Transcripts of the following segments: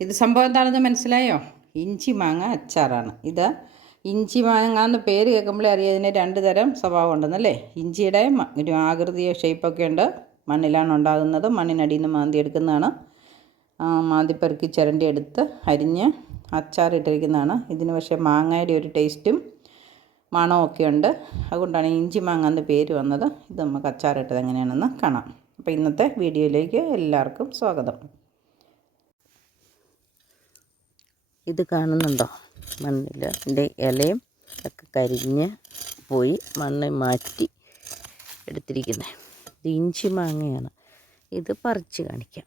ഇത് സംഭവം എന്താണെന്ന് മനസ്സിലായോ? ഇഞ്ചി മാങ്ങ അച്ചാറാണ്. ഇത് ഇഞ്ചി മാങ്ങ എന്ന് പേര് കേൾക്കുമ്പോഴേ അറിയാം രണ്ട് തരം സ്വഭാവം ഉണ്ടെന്നല്ലേ ഇഞ്ചിയുടെ ഒരു ആകൃതിയോ ഷേപ്പൊക്കെ ഉണ്ട്. മണ്ണിലാണ് ഉണ്ടാകുന്നത്. മണ്ണിനടിയിൽ നിന്ന് മാന്തി എടുക്കുന്നതാണ്. ആ, മാന്തി പെറുക്കി ചിരണ്ടി എടുത്ത് അരിഞ്ഞ് അച്ചാറിട്ടിരിക്കുന്നതാണ് ഇതിന് പക്ഷേ മാങ്ങയുടെ ഒരു ടേസ്റ്റും മണമൊക്കെ ഉണ്ട്. അതുകൊണ്ടാണ് ഇഞ്ചി മാങ്ങ എന്ന് പേര് വന്നത്. ഇത് നമുക്ക് അച്ചാറിട്ടത് എങ്ങനെയാണെന്ന് കാണാം. അപ്പോൾ ഇന്നത്തെ വീഡിയോയിലേക്ക് എല്ലാവർക്കും സ്വാഗതം. ഇത് കാണുന്നുണ്ടോ? എന്റെ ഇലയും ഒക്കെ കരിഞ്ഞ് പോയി മണ്ണ് മാറ്റി എടുത്തിരിക്കുന്നത് ഇത് ഇഞ്ചി മാങ്ങയാണ്. ഇത് പറിച്ച് കാണിക്കാം.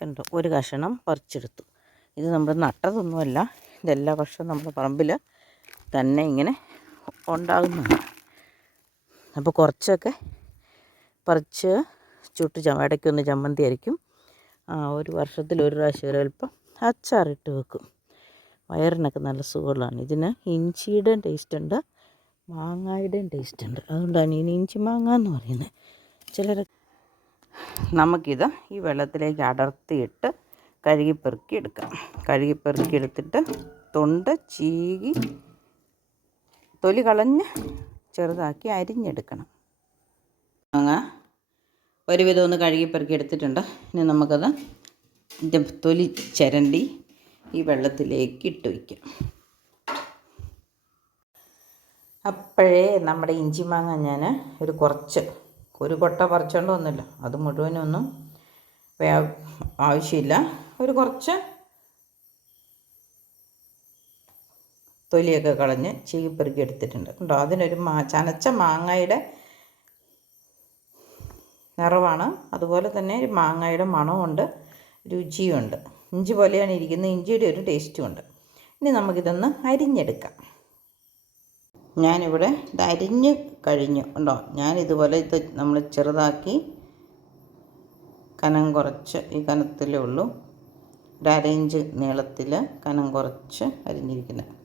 കണ്ടോ? ഒരു കഷണം പറിച്ചെടുത്തു. ഇത് നമ്മൾ നട്ടതൊന്നുമല്ല. ഇതെല്ലാ വർഷവും നമ്മുടെ പറമ്പിൽ തന്നെ ഇങ്ങനെ ഉണ്ടാകുന്നതാണ് അപ്പോൾ കുറച്ചൊക്കെ പറിച്ച് ചുട്ട് ഇടയ്ക്ക് ഇടയ്ക്കൊന്ന് ചമ്മന്തി അരിക്കും. ആ ഒരു വർഷത്തിൽ ഒരു പ്രാവശ്യം ഒരൽപ്പം അച്ചാറിട്ട് വെക്കും. വയറിനൊക്കെ നല്ല സുഖമുള്ളതാണ്. ഇതിന് ഇഞ്ചിയുടെയും ടേസ്റ്റ് ഉണ്ട് മാങ്ങായുടെയും ടേസ്റ്റ് ഉണ്ട്. അതുകൊണ്ടാണ് ഇനി ഇഞ്ചി മാങ്ങ എന്ന് പറയുന്നത്. ചിലർ നമുക്കിത് ഈ വെള്ളത്തിലേക്ക് അടർത്തിയിട്ട് കഴുകി പെറുക്കി എടുക്കാം. കഴുകി പെറുക്കി എടുത്തിട്ട് തൊണ്ട് ചീകി തൊലി കളഞ്ഞ് ചെറുതാക്കി അരിഞ്ഞെടുക്കണം. മാങ്ങ ഒരുവിധം ഒന്ന് കഴുകി പെറുക്കി എടുത്തിട്ടുണ്ട്. ഇനി നമുക്കത് തൊലി ചിരണ്ടി ഈ വെള്ളത്തിലേക്ക് ഇട്ട് വയ്ക്കാം. അപ്പോഴേ നമ്മുടെ ഇഞ്ചി മാങ്ങ ഞാൻ ഒരു കുറച്ച് ഒരു കൊട്ട പറിച്ചോണ്ട് വന്നില്ല. അത് മുഴുവനൊന്നും ആവശ്യമില്ല. ഒരു കുറച്ച് തൊലിയൊക്കെ കളഞ്ഞ് ചീപ്പെറുക്കി എടുത്തിട്ടുണ്ട്. കണ്ടോ? അതിനൊരു മാ ചനച്ച മാങ്ങയുടെ നിറവാണ്. അതുപോലെ തന്നെ ഒരു മാങ്ങയുടെ മണമുണ്ട് രുചിയുണ്ട് ഇഞ്ചി പോലെയാണ് ഇരിക്കുന്നത്. ഇഞ്ചിയുടെ ഒരു ടേസ്റ്റും ഉണ്ട് ഇനി നമുക്കിതൊന്ന് അരിഞ്ഞെടുക്കാം. ഞാനിവിടെ ഇത് അരിഞ്ഞ് കഴിഞ്ഞു. ഉണ്ടോ ഞാനിതുപോലെ ഇത് നമ്മൾ ചെറുതാക്കി കനം കുറച്ച് ഈ കനത്തിലേ ഉള്ളൂ. ഒരു അരയിഞ്ച് നീളത്തിൽ കനം കുറച്ച് അരിഞ്ഞിരിക്കുന്നത്.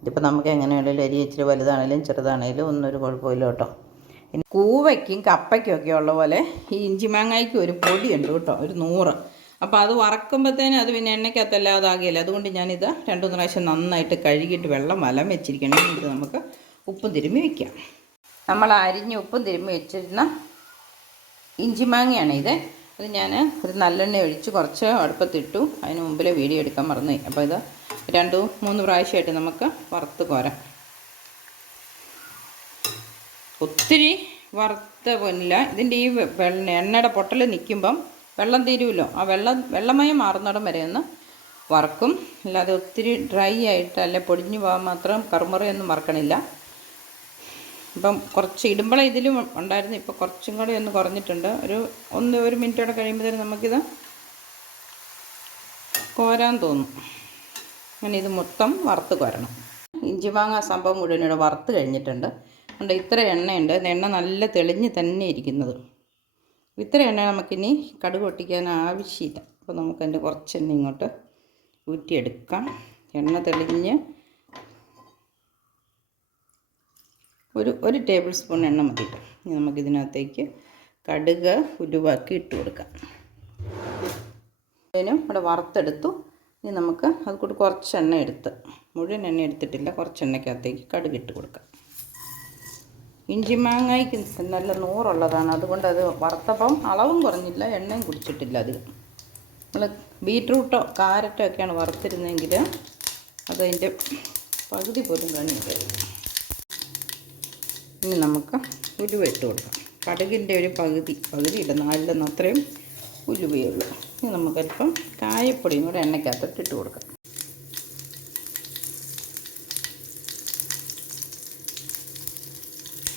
ഇതിപ്പോൾ നമുക്ക് എങ്ങനെയാണെങ്കിലും അരി ഇച്ചിരി വലുതാണേലും ചെറുതാണേലും ഒന്നും ഒരു കുഴപ്പമില്ല കേട്ടോ. ഇനി കൂവയ്ക്കും കപ്പയ്ക്കും ഒക്കെ ഉള്ള പോലെ ഈ ഇഞ്ചി മാങ്ങയ്ക്കും ഒരു പൊടിയുണ്ട് കേട്ടോ ഒരു നൂറ്. അപ്പോൾ അത് വറക്കുമ്പോഴത്തേനും അത് പിന്നെ എണ്ണയ്ക്കകത്തല്ലാതാകില്ല അതുകൊണ്ട് ഞാനിത് രണ്ടു മൂന്ന് പ്രാവശ്യം നന്നായിട്ട് കഴുകിയിട്ട് വെള്ളം വലം വെച്ചിരിക്കണം. ഇത് നമുക്ക് ഉപ്പും തിരുമ്മി വയ്ക്കാം നമ്മൾ അരിഞ്ഞ് ഉപ്പും തിരുമ്മി വെച്ചിരുന്ന ഇഞ്ചി മാങ്ങയാണ് ഇത്. അത് ഞാൻ ഒരു നല്ലെണ്ണ ഒഴിച്ച് കുറച്ച് അടുപ്പത്തിട്ടു. അതിന് മുമ്പിലെ വീഡിയോ എടുക്കാൻ മറന്നു അപ്പോൾ ഇത് രണ്ട് മൂന്ന് പ്രാവശ്യമായിട്ട് നമുക്ക് വറുത്ത് കോരാം. ഒത്തിരി വറുത്ത പോലില്ല ഇതിന്റെ ഈ വെള്ള എണ്ണയുടെ പൊട്ടൽ നിൽക്കുമ്പം വെള്ളം തീരുമല്ലോ. ആ വെള്ളം വെള്ളമയം മാറുന്നിടം വരെ ഒന്ന് വറക്കും. അല്ലാതെ ഒത്തിരി ഡ്രൈ ആയിട്ട് അല്ലെ പൊടിഞ്ഞു പോകാൻ മാത്രം കറുമുറയൊന്നും വറക്കണില്ല. ഇപ്പം കുറച്ച് ഇടുമ്പള ഇതിലും ഉണ്ടായിരുന്നു. ഇപ്പോൾ കുറച്ചും കൂടി ഒന്ന് കുറഞ്ഞിട്ടുണ്ട്. ഒരു ഒന്ന് ഒരു മിനിറ്റോടെ കഴിയുമ്പോഴത്തേനും നമുക്കിത് കോരാൻ തോന്നും. അങ്ങനെ ഇത് മൊത്തം വറുത്ത് കോരണം. ഇഞ്ചി മാങ്ങ സംഭവം മുഴുവൻ ഇവിടെ വറുത്ത് കഴിഞ്ഞിട്ടുണ്ട്. അതുകൊണ്ട് ഇത്ര എണ്ണയുണ്ട്. എണ്ണ നല്ല തെളിഞ്ഞ് തന്നെ ഇരിക്കുന്നത്. ഇത്ര എണ്ണ നമുക്കിനി കടുക് പൊട്ടിക്കാൻ ആവശ്യമില്ല. അപ്പോൾ നമുക്കതിന്റെ കുറച്ച് എണ്ണ ഇങ്ങോട്ട് ഊറ്റിയെടുക്കാം. എണ്ണ തെളിഞ്ഞ് ഒരു ഒരു ടേബിൾ സ്പൂൺ എണ്ണ മതി ഇനി നമുക്കിതിനകത്തേക്ക് കടുക് ഉരുവാക്കി ഇട്ട് കൊടുക്കാം. അതിനും ഇവിടെ വറുത്തെടുത്തു. ഇനി നമുക്ക് അത് കൂടി കുറച്ച് എണ്ണ എടുത്ത് മുഴുവൻ എണ്ണ എടുത്തിട്ടില്ല കുറച്ച് എണ്ണയ്ക്കകത്തേക്ക് കടുക് ഇട്ട് കൊടുക്കാം. ഇഞ്ചി മാങ്ങയ്ക്ക് നല്ല നൂറുള്ളതാണ്. അതുകൊണ്ട് അത് വറുത്തപ്പം അളവും കുറഞ്ഞില്ല എണ്ണയും കുടിച്ചിട്ടില്ല അത് നമ്മൾ ബീട്രൂട്ടോ കാരറ്റോ ഒക്കെയാണ് വറുത്തിരുന്നെങ്കിൽ അതതിന്റെ പകുതി പോലും കാണില്ല ഇനി നമുക്ക് ഉലുവ ഇട്ട് കൊടുക്കാം. കടുകിന്റെ ഒരു പകുതി പകുതി ഇല്ല നാലിലൊന്നും അത്രയും ഉലുവയുള്ളൂ ഇനി നമുക്കല്പം കായപ്പൊടിയും കൂടെ എണ്ണയ്ക്കകത്തോട്ട് ഇട്ട് കൊടുക്കാം.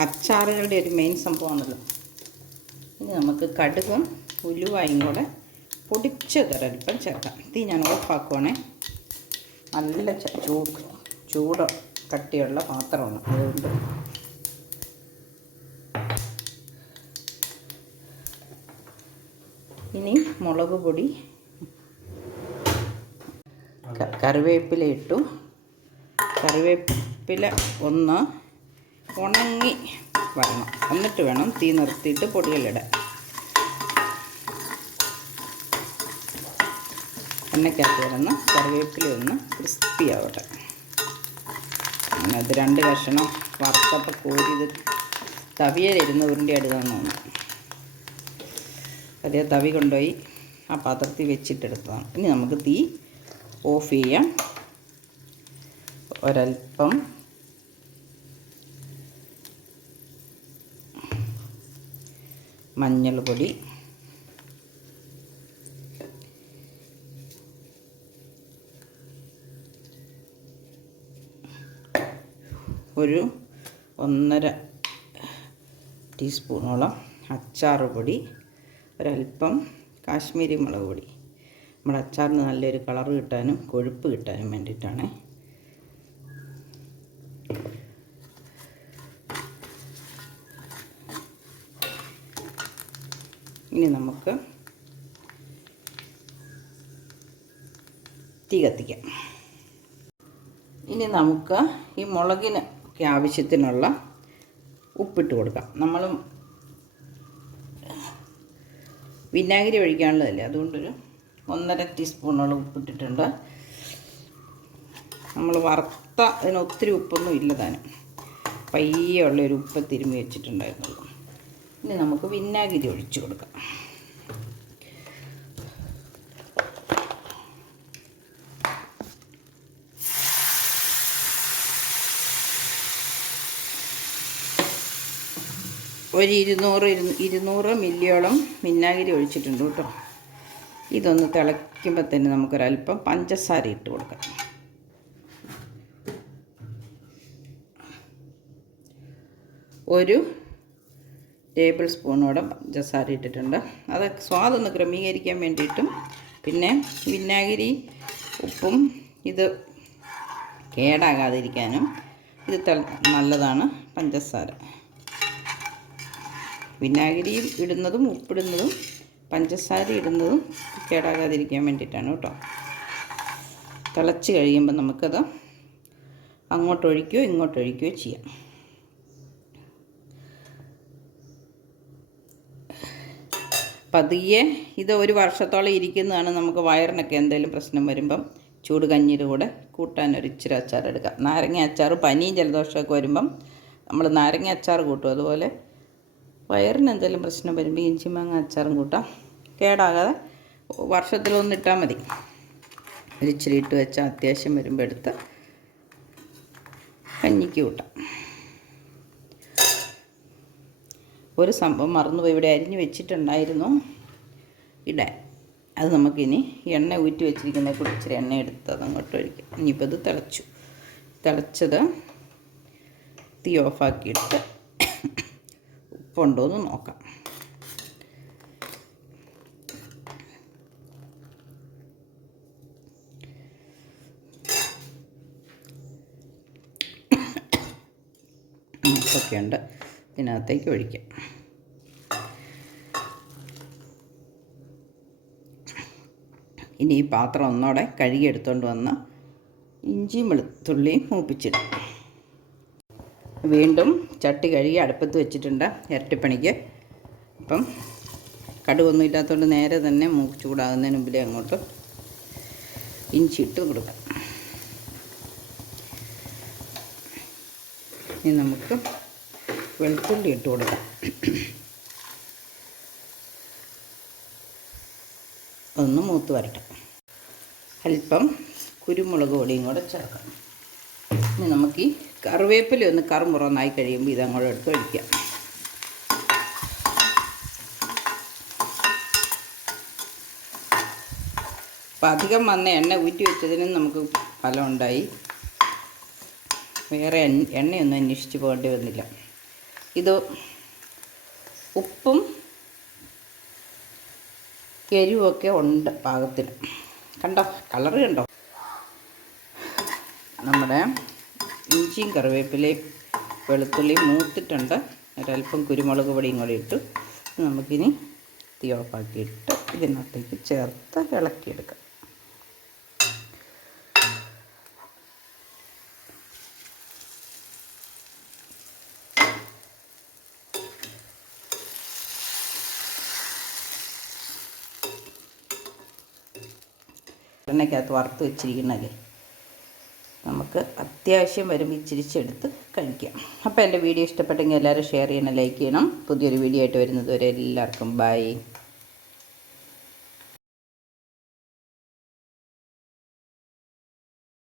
അച്ചാറുകളുടെ ഒരു മെയിൻ സംഭവമാണല്ലോ. ഇനി നമുക്ക് കടുകും ഉലുവായും കൂടെ പൊടിച്ചതൊരൽപ്പം ചേർക്കാം. തീ ഞാൻ ഓഫാക്കുവാണേ. നല്ല ചൂ ചൂട് ചൂട് കട്ടിയുള്ള പാത്രമാണ്. അതുകൊണ്ട് ഇനി മുളക് പൊടി. കറിവേപ്പില ഇട്ടു. കറിവേപ്പില ഒന്ന് ഉണങ്ങി വരണം. എന്നിട്ട് വേണം തീ നിർത്തിയിട്ട് പൊടികളിടാൻ. എണ്ണയ്ക്കകത്ത് കിടന്ന് കറിവേപ്പില ഒന്ന് ക്രിസ്പി ആവട്ടെ. അത് രണ്ട് കഷണം വറുത്തപ്പം കോരിയത് തവിയലിരുന്ന് അടുതാന്ന് തോന്നുന്നു. അതേ തവി കൊണ്ടുപോയി ആ പാത്രത്തിൽ വെച്ചിട്ടെടുത്തതാണ്. ഇനി നമുക്ക് തീ ഓഫ് ചെയ്യാം. ഒരൽപ്പം. മഞ്ഞൾ പൊടി. ഒരു ഒന്നര ടീസ്പൂണോളം അച്ചാറ് പൊടി. ഒരൽപ്പം കാശ്മീരി മുളക് പൊടി. നമ്മുടെ അച്ചാറിന് നല്ലൊരു കളർ കിട്ടാനും കൊഴുപ്പ് കിട്ടാനും വേണ്ടിയിട്ടാണ്. ഇനി നമുക്ക് തീ കത്തിക്കാം. ഇനി നമുക്ക് ഈ മുളകിന് ആവശ്യത്തിനുള്ള ഉപ്പിട്ട് കൊടുക്കാം. നമ്മൾ വിനാഗിരി ഒഴിക്കാനുള്ളതല്ലേ? അതുകൊണ്ടൊരു ഒന്നര ടീസ്പൂണോളം ഉപ്പിട്ടിട്ടുണ്ട്. നമ്മൾ വറുത്ത അതിന് ഒത്തിരി ഉപ്പൊന്നും ഇല്ല താനും പയ്യെ ഉപ്പ് തിരുമ്മി വെച്ചിട്ടുണ്ടായിരുന്നുള്ളൂ. ഇനി നമുക്ക് വിനാഗിരി ഒഴിച്ചു കൊടുക്കാം. ഒരു ഇരുന്നൂറ് ഇരു- ഇരുന്നൂറ് മില്ലിയോളം വിനാഗിരി ഒഴിച്ചിട്ടുണ്ട് കേട്ടോ. ഇതൊന്ന് തിളയ്ക്കുമ്പോൾ തന്നെ നമുക്കൊരല്പം പഞ്ചസാര ഇട്ട് കൊടുക്കാം. ഒരു ടേബിൾ സ്പൂണോടെ പഞ്ചസാര ഇട്ടിട്ടുണ്ട്. അത് സ്വാദൊന്ന് ക്രമീകരിക്കാൻ വേണ്ടിയിട്ടും പിന്നെ വിനാഗിരി ഉപ്പും ഇത് കേടാകാതിരിക്കാനും ഇത് നല്ലതാണ് പഞ്ചസാര. വിനാഗിരിയും ഇടുന്നതും ഉപ്പിടുന്നതും പഞ്ചസാര ഇടുന്നതും കേടാകാതിരിക്കാൻ വേണ്ടിയിട്ടാണ് കേട്ടോ. തിളച്ച് കഴിയുമ്പോൾ നമുക്കത് അങ്ങോട്ടൊഴിക്കുകയോ ഇങ്ങോട്ടൊഴിക്കുകയോ ചെയ്യാം. പതിയെ ഇത് ഒരു വർഷത്തോളം ഇരിക്കുന്നതാണ് നമുക്ക് വയറിനൊക്കെ എന്തെങ്കിലും പ്രശ്നം വരുമ്പം ചൂട് കഞ്ഞിയുടെ കൂടെ കൂട്ടാൻ ഒരു ഇച്ചിരി അച്ചാർ എടുക്കാം. നാരങ്ങ അച്ചാർ പനിയും ജലദോഷമൊക്കെ വരുമ്പം നമ്മൾ നാരങ്ങ അച്ചാർ കൂട്ടും. അതുപോലെ വയറിന് എന്തെങ്കിലും പ്രശ്നം വരുമ്പോൾ ഇഞ്ചി മാങ്ങ അച്ചാറും കൂട്ടാം. കേടാകാതെ വർഷത്തിലൊന്നിട്ടാൽ മതി. ഒരിച്ചിരി ഇട്ട് വെച്ചാൽ അത്യാവശ്യം വരുമ്പോൾ എടുത്ത് കഞ്ഞിക്ക് കൂട്ടാം. ഒരു സംഭവം മറന്നുപോയി. ഇവിടെ അരിഞ്ഞ് വെച്ചിട്ടുണ്ടായിരുന്നു. ഇടാൻ അത് നമുക്കിനി എണ്ണ ഊറ്റി വെച്ചിരിക്കുന്ന കുടിച്ചിരി എണ്ണ എടുത്ത് അത് അങ്ങോട്ട് ഒഴിക്കാം. ഇനിയിപ്പോൾ ഇത് തിളച്ചു. തിളച്ചത് തീ ഓഫാക്കിയിട്ട് ഉപ്പുണ്ടോ എന്ന് നോക്കാം ഉണ്ട്. ഇതിനകത്തേക്ക് ഒഴിക്കാം. ഇനി ഈ പാത്രം ഒന്നോടെ കഴുകി എടുത്തുകൊണ്ട് വന്ന് ഇഞ്ചിയും വെളുത്തുള്ളിയും മൂപ്പിച്ചിടും. വീണ്ടും ചട്ടി കഴുകി അടുപ്പത്ത് വെച്ചിട്ടുണ്ട് ഇരട്ടിപ്പണിക്ക്. അപ്പം കടുവൊന്നും ഇല്ലാത്തതുകൊണ്ട് നേരെ തന്നെ മൂക്ക് ചൂടാകുന്നതിന് മുമ്പിലേ അങ്ങോട്ട് ഇഞ്ചി ഇട്ട് കൊടുക്കാം. ഇനി നമുക്ക് വെളുത്തുള്ളി ഇട്ട് കൊടുക്കാം. ഒന്ന് മൂത്ത് വരട്ടെ. അല്പം കുരുമുളക് പൊടിയും കൂടെ ചേർക്കാം. ഇനി നമുക്ക് ഈ കറിവേപ്പില ഒന്ന് കറുമുറന്നായി കഴിയുമ്പോൾ ഇതങ്ങോട്ട് എടുത്ത് ഒഴിക്കാം. അപ്പം അധികം വന്ന എണ്ണ ഊറ്റി വെച്ചതിനും നമുക്ക് ഫലമുണ്ടായി. വേറെ എണ്ണ എണ്ണയൊന്നും അന്വേഷിച്ച് പോകേണ്ടി വന്നില്ല. ഇത് ഉപ്പും എരിവൊക്കെ ഉണ്ട് പാകത്തിന്. കണ്ടോ? കളറ് കണ്ടോ? നമ്മുടെ ഇഞ്ചിയും കറിവേപ്പിലയും വെളുത്തുള്ളിയും മൂത്തിട്ടുണ്ട്. ഒരല്പം കുരുമുളക് പൊടിയും കൂടി ഇട്ടു. നമുക്കിനി തീ ഓഫാക്കിയിട്ട് ഇതിനകത്തേക്ക് ചേർത്ത് ഇളക്കിയെടുക്കാം. എണ്ണയ്ക്കകത്ത് വറുത്ത് വെച്ചിരിക്കണല്ലേ നമുക്ക് അത്യാവശ്യം വരുമ്പോൾ ഇച്ചിരിച്ചെടുത്ത് കഴിക്കാം. അപ്പോൾ എന്റെ വീഡിയോ ഇഷ്ടപ്പെട്ടെങ്കിൽ എല്ലാവരും ഷെയർ ചെയ്യണം ലൈക്ക് ചെയ്യണം. പുതിയൊരു വീഡിയോ ആയിട്ട് വരുന്നത് വരെ എല്ലാവർക്കും ബൈ.